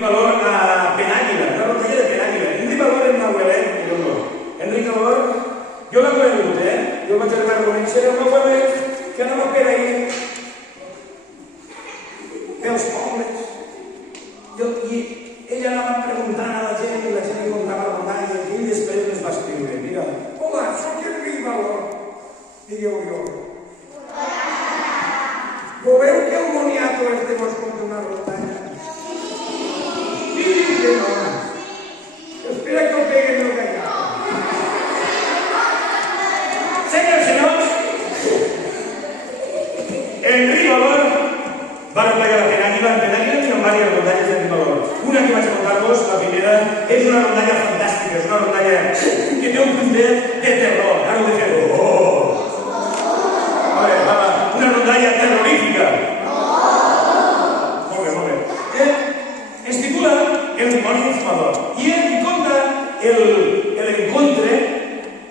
Valor a Penàguila, la rondalla de Penàguila. Enric Valor en Nahuelé, Enric Valor, jo l'he conegut, jo el vaig arribar a conèixer, el meu abuelet, que anava per ahir, pels pobles, i ella anava preguntant a la gent, i la gent li contava la rondalla, i ell després les va escriure, mira, hola, soc Enric Valor, i diu jo, voleu que el moniato este vos conti una rondalla? Que no. Espera que ho peguen el callat. Senyors, senyors, Enric Valor va rondallar la Penàguila. En Penàguila hi ha diverses rondalles d'Enric Valor. Una que vaig a contar-vos, la primera, és una rondalla fantàstica, és una rondalla que té un puntet de terror. Ara ho de fer. Una rondalla terrorífica. Molt bé. Es titula El dimoni fumador. I ell conta l'encontre,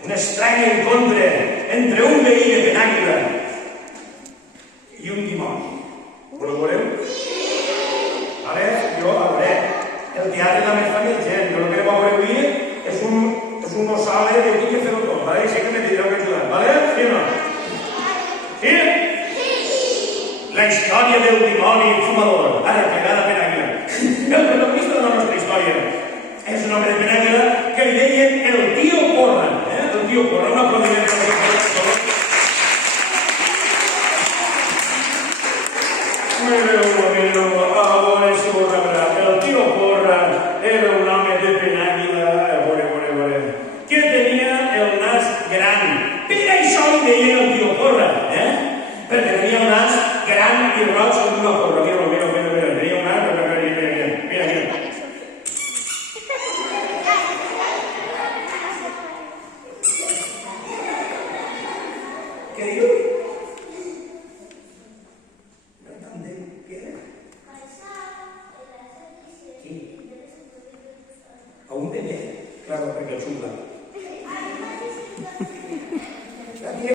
un estrany encontre entre un veí de Penàguila i un dimoni. Ho veureu? Ara, jo a veure, el teatre també fa més gent. Jo el que vau veure avui és un mossale de tu que fer-ho tot. Vale? Així que me tindreu que ajudar. Vale? Sí o no? Sí? La història del dimoni fumador. Ara, pegada a Penàguila. El protagonista de la nostra història és un home de Penàguila que li deien el tio Porra. El tio Porra, un aplaudiment per la persona. El tio Porra era un home de Penàguila que tenia el nas gran. Per això li deien el tio Porra, perquè tenia el nas gran i roig com una porra. Mira, tenia un nas, mira. Què diu? No entendem què? Sí. A un bebè? Claro, perquè el xucla.